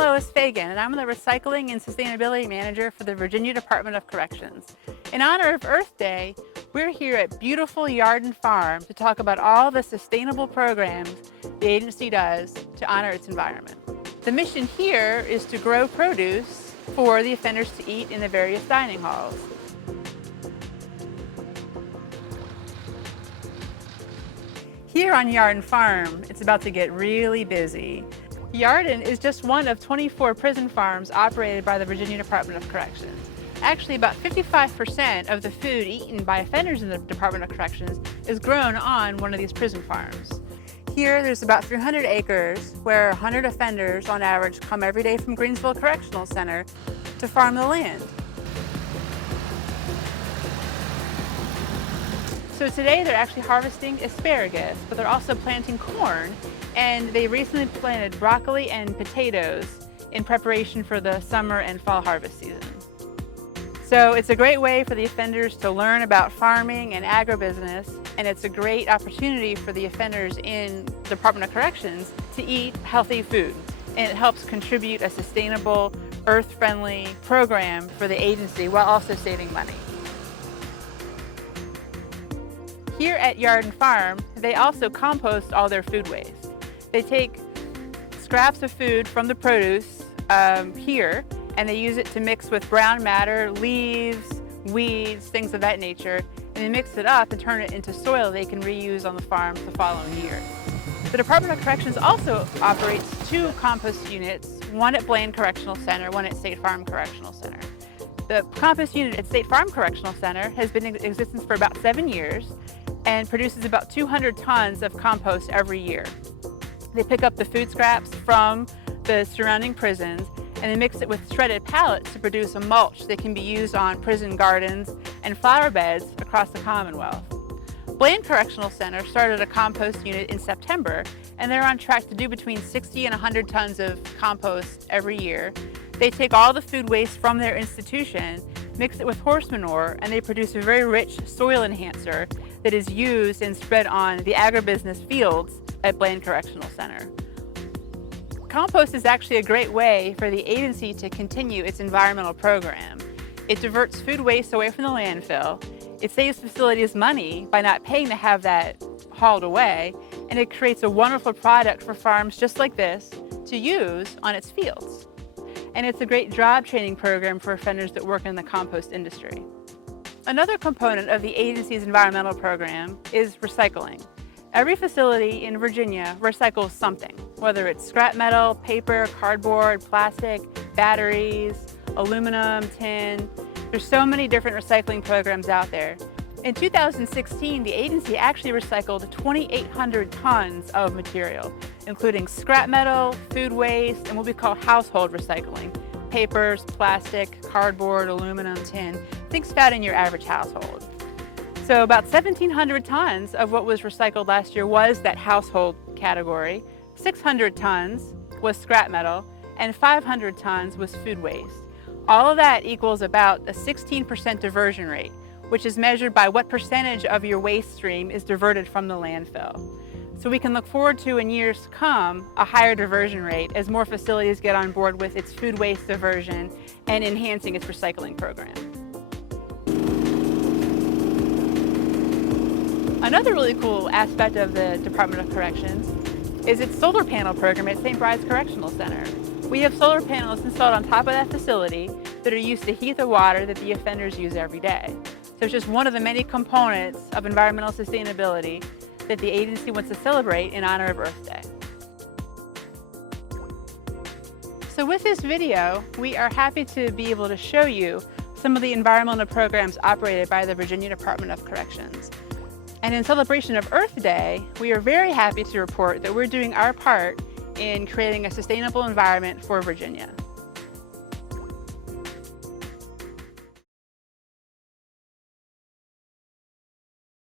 Lois Fagan, and I'm the Recycling and Sustainability Manager for the Virginia Department of Corrections. In honor of Earth Day, we're here at beautiful Yarden Farm to talk about all the sustainable programs the agency does to honor its environment. The mission here is to grow produce for the offenders to eat in the various dining halls. Here on Yarden Farm, it's about to get really busy. Yarden is just one of 24 prison farms operated by the Virginia Department of Corrections. Actually, about 55% of the food eaten by offenders in the Department of Corrections is grown on one of these prison farms. Here, there's about 300 acres where 100 offenders on average come every day from Greensville Correctional Center to farm the land. So today they're actually harvesting asparagus, but they're also planting corn, and they recently planted broccoli and potatoes in preparation for the summer and fall harvest season. So it's a great way for the offenders to learn about farming and agribusiness, and it's a great opportunity for the offenders in the Department of Corrections to eat healthy food. And it helps contribute a sustainable, earth-friendly program for the agency while also saving money. Here at Yarden Farm, they also compost all their food waste. They take scraps of food from the produce here, and they use it to mix with brown matter, leaves, weeds, things of that nature, and they mix it up and turn it into soil they can reuse on the farm the following year. The Department of Corrections also operates 2 compost units, one at Blaine Correctional Center, one at State Farm Correctional Center. The compost unit at State Farm Correctional Center has been in existence for about 7 years and produces about 200 tons of compost every year. They pick up the food scraps from the surrounding prisons and they mix it with shredded pellets to produce a mulch that can be used on prison gardens and flower beds across the Commonwealth. Blaine Correctional Center started a compost unit in September, and they're on track to do between 60 and 100 tons of compost every year. They take all the food waste from their institution, mix it with horse manure, and they produce a very rich soil enhancer that is used and spread on the agribusiness fields at Blaine Correctional Center. Compost is actually a great way for the agency to continue its environmental program. It diverts food waste away from the landfill, it saves facilities money by not paying to have that hauled away, and it creates a wonderful product for farms just like this to use on its fields. And it's a great job training program for offenders that work in the compost industry. Another component of the agency's environmental program is recycling. Every facility in Virginia recycles something, whether it's scrap metal, paper, cardboard, plastic, batteries, aluminum, tin. There's so many different recycling programs out there. In 2016, the agency actually recycled 2,800 tons of material, including scrap metal, food waste, and what we call household recycling. Papers, plastic, cardboard, aluminum, tin, things found in your average household. So about 1,700 tons of what was recycled last year was that household category, 600 tons was scrap metal, and 500 tons was food waste. All of that equals about a 16% diversion rate, which is measured by what percentage of your waste stream is diverted from the landfill. So we can look forward to, in years to come, a higher diversion rate as more facilities get on board with its food waste diversion and enhancing its recycling program. Another really cool aspect of the Department of Corrections is its solar panel program at St. Bride's Correctional Center. We have solar panels installed on top of that facility that are used to heat the water that the offenders use every day. So it's just one of the many components of environmental sustainability that the agency wants to celebrate in honor of Earth Day. So with this video, we are happy to be able to show you some of the environmental programs operated by the Virginia Department of Corrections. And in celebration of Earth Day, we are very happy to report that we're doing our part in creating a sustainable environment for Virginia.